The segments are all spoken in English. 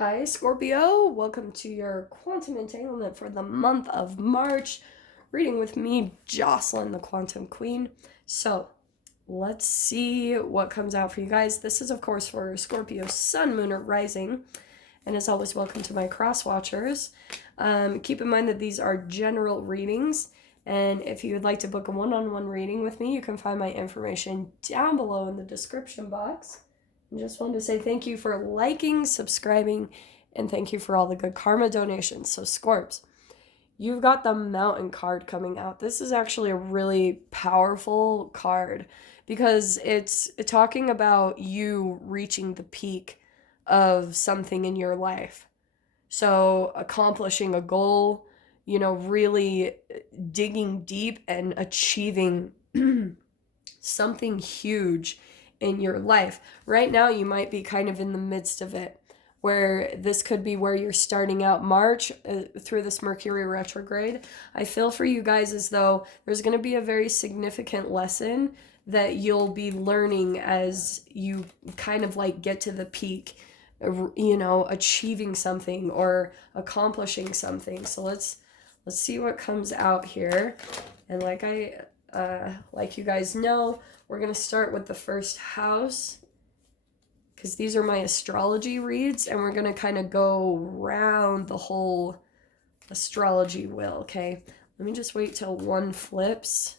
Hi, Scorpio. Welcome to your quantum entanglement for the month of March. Reading with me, Jocelyn, the Quantum Queen. So, let's see what comes out for you guys. This is, of course, for Scorpio, Sun, Moon, or Rising. And as always, welcome to my cross watchers. Keep in mind that these are general readings. And if you would like to book a one-on-one reading with me, you can find my information down below in the description box. And just wanted to say thank you for liking, subscribing, and thank you for all the good karma donations. So, Scorps, you've got the Mountain card coming out. This is actually a really powerful card because it's talking about you reaching the peak of something in your life. So, accomplishing a goal, really digging deep and achieving something huge in your life. Right now, you might be kind of in the midst of it, where this could be where you're starting out March through this Mercury retrograde. I feel for you guys as though there's going to be a very significant lesson that you'll be learning as you kind of like get to the peak, achieving something or accomplishing something. So let's see what comes out here. And like you guys know, we're going to start with the first house because these are my astrology reads, and we're going to kind of go round the whole astrology wheel, okay? Let me just wait till one flips,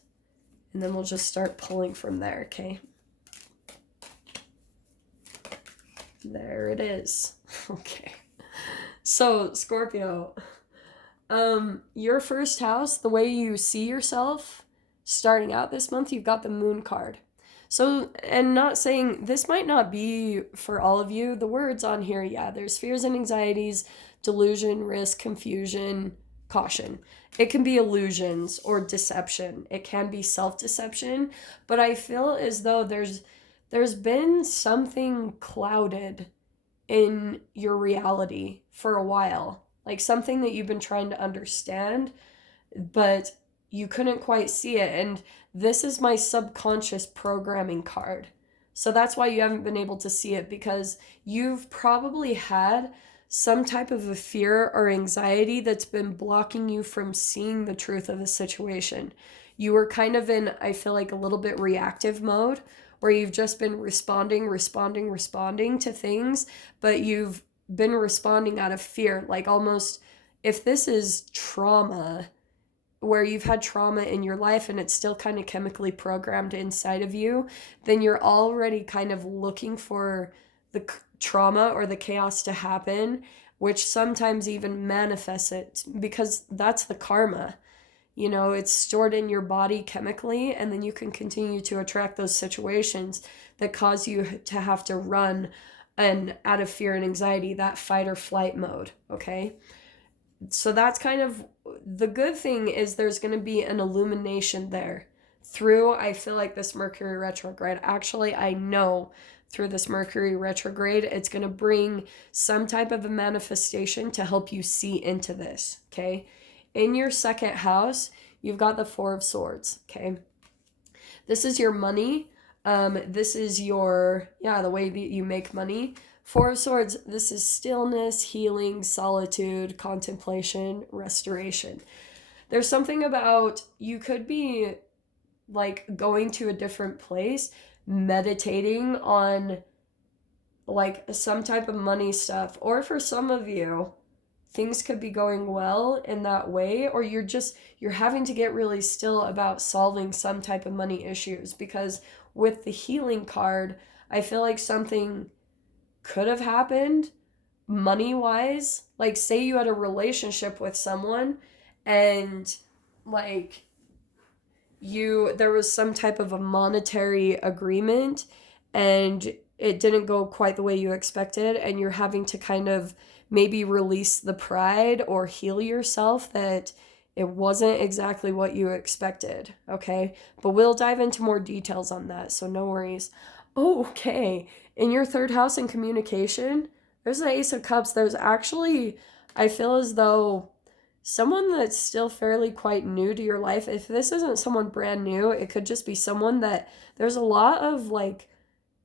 and then we'll just start pulling from there, okay? There it is. Okay. So, Scorpio, your first house, the way you see yourself starting out this month, you've got the Moon card. So, and not saying this might not be for all of you. The words on here, yeah, there's fears and anxieties, delusion, risk, confusion, caution. It can be illusions or deception. It can be self-deception, but I feel as though there's been something clouded in your reality for a while. Like something that you've been trying to understand, but you couldn't quite see it. And this is my subconscious programming card. So that's why you haven't been able to see it, because you've probably had some type of a fear or anxiety that's been blocking you from seeing the truth of the situation. You were kind of in, I feel like, a little bit reactive mode where you've just been responding to things, but you've been responding out of fear. Like almost, if this is trauma, where you've had trauma in your life and it's still kind of chemically programmed inside of you, then you're already kind of looking for the trauma or the chaos to happen, which sometimes even manifests it, because that's the karma. It's stored in your body chemically, and then you can continue to attract those situations that cause you to have to run and out of fear and anxiety, that fight or flight mode, okay? So that's kind of the good thing, is there's going to be an illumination there through, I feel like, this Mercury retrograde. Actually, I know through this Mercury retrograde, it's going to bring some type of a manifestation to help you see into this, okay? In your second house, you've got the Four of Swords, okay? This is your money. This is your, the way that you make money. Four of Swords, this is stillness, healing, solitude, contemplation, restoration. There's something about, you could be like going to a different place, meditating on like some type of money stuff, or for some of you, things could be going well in that way, or you're having to get really still about solving some type of money issues, because with the healing card, I feel like something could have happened money-wise. Like, say you had a relationship with someone and like there was some type of a monetary agreement and it didn't go quite the way you expected, and you're having to kind of maybe release the pride or heal yourself that it wasn't exactly what you expected, okay? But we'll dive into more details on that, so no worries. Oh, okay. In your third house in communication, there's an Ace of Cups. There's actually, I feel as though someone that's still fairly quite new to your life. If this isn't someone brand new, it could just be someone that there's a lot of like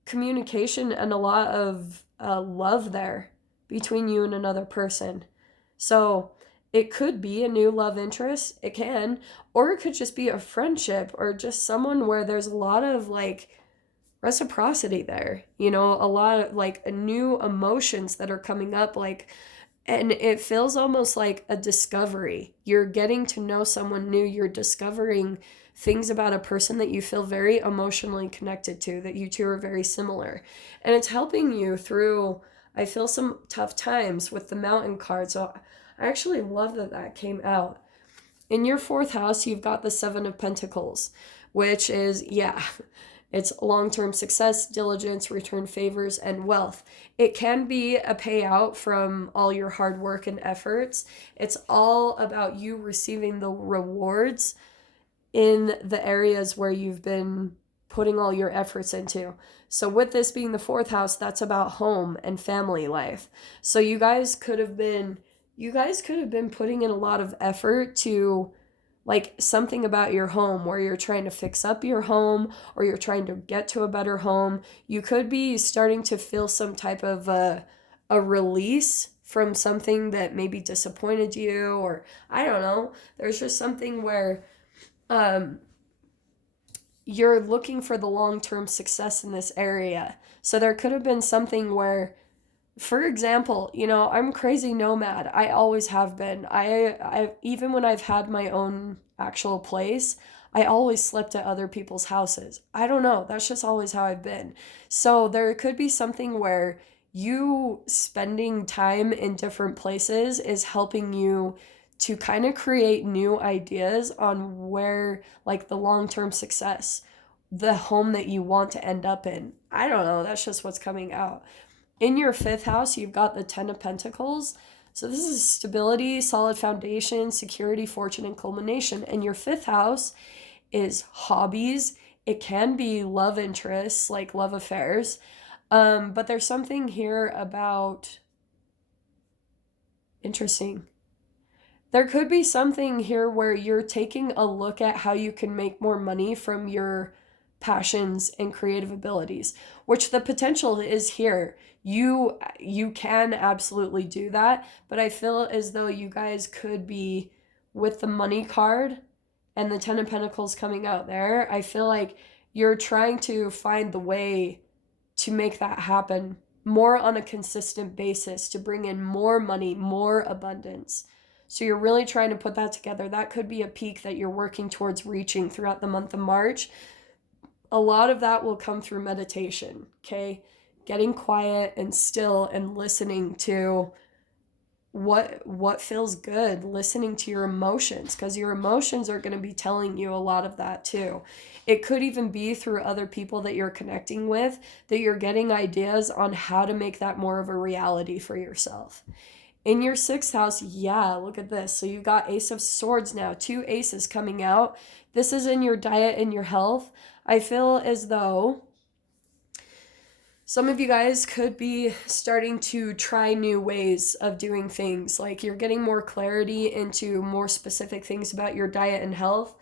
communication and a lot of love there. between you and another person. So it could be a new love interest, it can, or it could just be a friendship or just someone where there's a lot of like reciprocity there, you know, a lot of like new emotions that are coming up, like, and it feels almost like a discovery. You're getting to know someone new, you're discovering things about a person that you feel very emotionally connected to, that you two are very similar. And it's helping you through, I feel, some tough times with the mountain card. So I actually love that that came out. In your fourth house, you've got the Seven of Pentacles, which is, yeah, it's long-term success, diligence, return favors, and wealth. It can be a payout from all your hard work and efforts. It's all about you receiving the rewards in the areas where you've been putting all your efforts into. So with this being the fourth house, that's about home and family life. So you guys could have been putting in a lot of effort to, like, something about your home where you're trying to fix up your home or you're trying to get to a better home. You could be starting to feel some type of a release from something that maybe disappointed you, or I don't know. There's just something where um you're looking for the long-term success in this area. So there could have been something where, for example, you know, I'm crazy nomad. I always have been. I even when I've had my own actual place, I always slept at other people's houses. I don't know. That's just always how I've been. So there could be something where you spending time in different places is helping you to kind of create new ideas on where, like, the long-term success, the home that you want to end up in. I don't know. That's just what's coming out. In your fifth house, you've got the Ten of Pentacles. So this is stability, solid foundation, security, fortune, and culmination. And your fifth house is hobbies. It can be love interests, like love affairs. But there's something here about interesting. There could be something here where you're taking a look at how you can make more money from your passions and creative abilities, which the potential is here. You can absolutely do that, but I feel as though you guys could be, with the money card and the Ten of Pentacles coming out there, I feel like you're trying to find the way to make that happen more on a consistent basis, to bring in more money, more abundance. So you're really trying to put that together. That could be a peak that you're working towards reaching throughout the month of March. A lot of that will come through meditation, okay? Getting quiet and still and listening to what feels good, listening to your emotions, because your emotions are going to be telling you a lot of that too. It could even be through other people that you're connecting with that you're getting ideas on how to make that more of a reality for yourself. In your sixth house, yeah, look at this. So you got Ace of Swords now, two aces coming out. This is in your diet and your health. I feel as though some of you guys could be starting to try new ways of doing things. Like, you're getting more clarity into more specific things about your diet and health.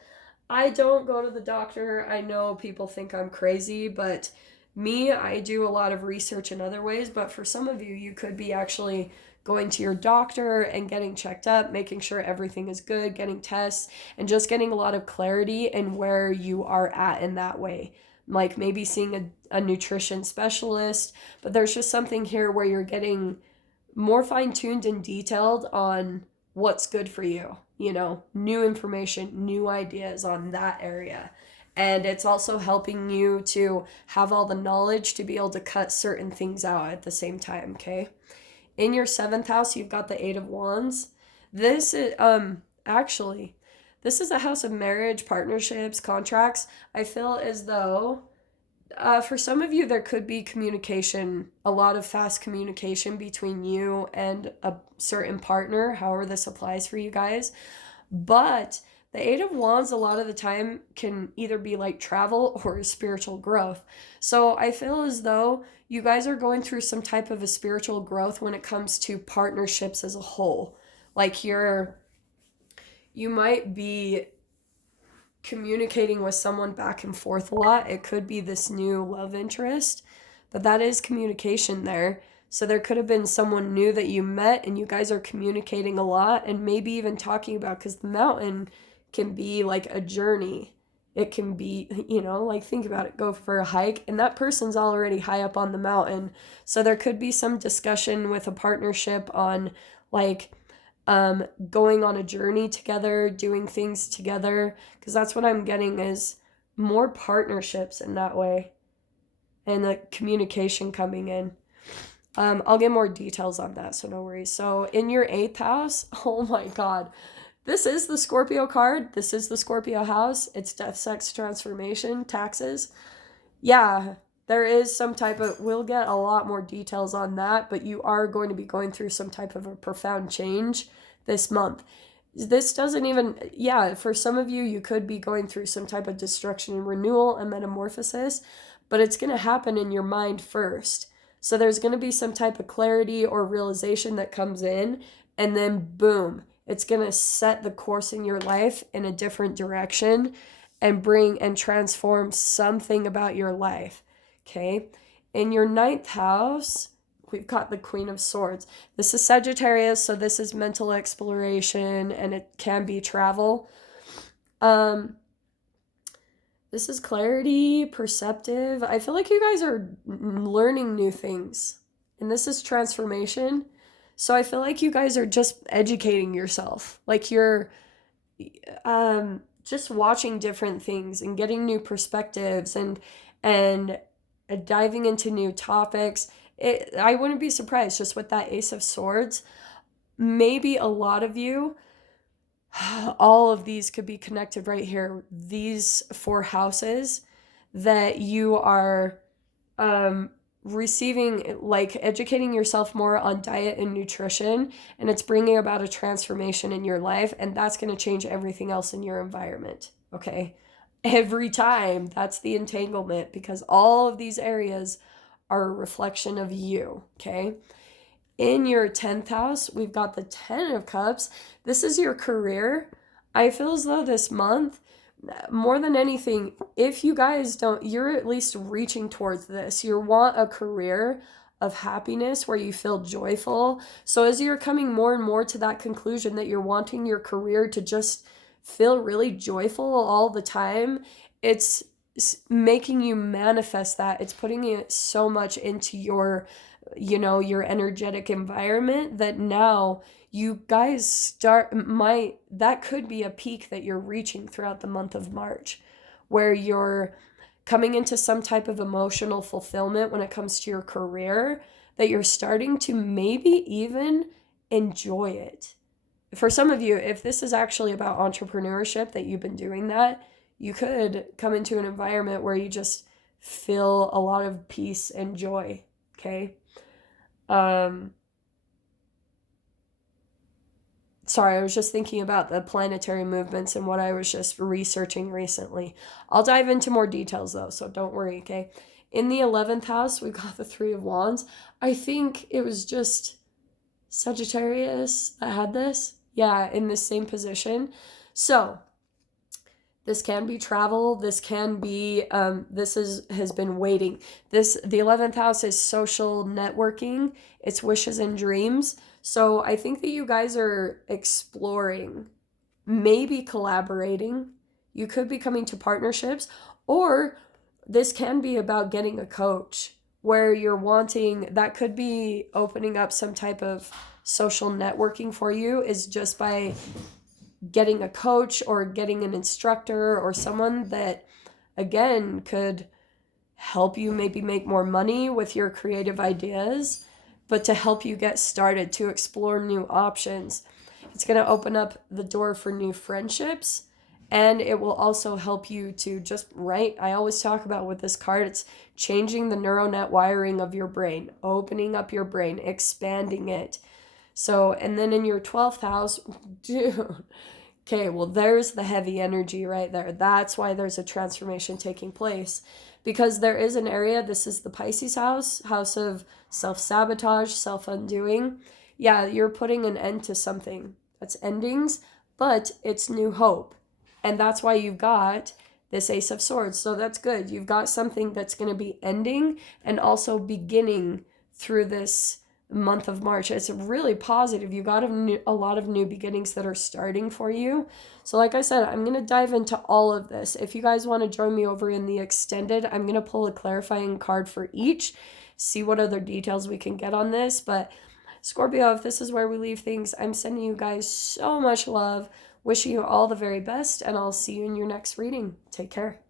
I don't go to the doctor. I know people think I'm crazy, but me, I do a lot of research in other ways. But for some of you, you could be actually going to your doctor and getting checked up, making sure everything is good, getting tests, and just getting a lot of clarity in where you are at in that way. Like maybe seeing a nutrition specialist, but there's just something here where you're getting more fine-tuned and detailed on what's good for you, you know, new information, new ideas on that area. And it's also helping you to have all the knowledge to be able to cut certain things out at the same time, okay? In your seventh house, you've got the Eight of Wands. This is actually, this is a house of marriage, partnerships, contracts. I feel as though for some of you there could be communication, a lot of fast communication between you and a certain partner, however this applies for you guys. But the Eight of Wands a lot of the time can either be like travel or spiritual growth. So I feel as though you guys are going through some type of a spiritual growth when it comes to partnerships as a whole. Like you might be communicating with someone back and forth a lot. It could be this new love interest, but that is communication there. So there could have been someone new that you met and you guys are communicating a lot and maybe even talking about, because the mountain can be like a journey. It can be, like think about it, go for a hike and that person's already high up on the mountain. So there could be some discussion with a partnership on like going on a journey together, doing things together, because that's what I'm getting is more partnerships in that way and the communication coming in. I'll get more details on that, so no worries. So in your 8th house, oh my God, this is the Scorpio card. This is the Scorpio house. It's death, sex, transformation, taxes. Yeah, there is some type of, we'll get a lot more details on that, but you are going to be going through some type of a profound change this month. This doesn't even, yeah, for some of you, you could be going through some type of destruction and renewal and metamorphosis, but it's going to happen in your mind first. So there's going to be some type of clarity or realization that comes in, and then boom, it's going to set the course in your life in a different direction and bring and transform something about your life. Okay. In your 9th house, we've got the Queen of Swords. This is Sagittarius, so this is mental exploration and it can be travel. This is clarity, perceptive. I feel like you guys are learning new things. And this is transformation. So I feel like you guys are just educating yourself. Like you're just watching different things and getting new perspectives and diving into new topics. I wouldn't be surprised just with that Ace of Swords. Maybe a lot of you, all of these could be connected right here. These 4 houses that you are receiving, like educating yourself more on diet and nutrition, and it's bringing about a transformation in your life, and that's going to change everything else in your environment. Okay. Every time, that's the entanglement, because all of these areas are a reflection of you. Okay. In your 10th house, we've got the 10 of Cups. This is your career. I feel as though this month, more than anything, if you guys don't, you're at least reaching towards this. You want a career of happiness where you feel joyful. So as you're coming more and more to that conclusion that you're wanting your career to just feel really joyful all the time, it's making you manifest that. It's putting it so much into your energetic environment that now you guys that could be a peak that you're reaching throughout the month of March, where you're coming into some type of emotional fulfillment when it comes to your career, that you're starting to maybe even enjoy it. For some of you, if this is actually about entrepreneurship, that you've been doing that, you could come into an environment where you just feel a lot of peace and joy. Okay. Sorry, I was just thinking about the planetary movements and what I was just researching recently. I'll dive into more details though, so don't worry, okay? In the 11th house, we got the 3 of Wands. I think it was just Sagittarius that had this. Yeah, in the same position. So, this can be travel. This can be, has been waiting. The 11th house is social networking. It's wishes and dreams. So I think that you guys are exploring, maybe collaborating. You could be coming to partnerships, or this can be about getting a coach where you're wanting, that could be opening up some type of social networking for you, is just by getting a coach or getting an instructor or someone that, again, could help you maybe make more money with your creative ideas, but to help you get started, to explore new options. It's going to open up the door for new friendships, and it will also help you to just, right? I always talk about with this card, it's changing the neural net wiring of your brain, opening up your brain, expanding it. So, and then in your 12th house, dude, okay, well, there's the heavy energy right there. That's why there's a transformation taking place, because there is an area, this is the Pisces house of self-sabotage, self-undoing. Yeah, you're putting an end to something. That's endings, but it's new hope. And that's why you've got this Ace of Swords. So that's good. You've got something that's going to be ending and also beginning through this month of March. It's really positive. You got a lot of new beginnings that are starting for you. So like I said, I'm going to dive into all of this. If you guys want to join me over in the extended, I'm going to pull a clarifying card for each, see what other details we can get on this. But Scorpio, if this is where we leave things, I'm sending you guys so much love, wishing you all the very best, and I'll see you in your next reading. Take care.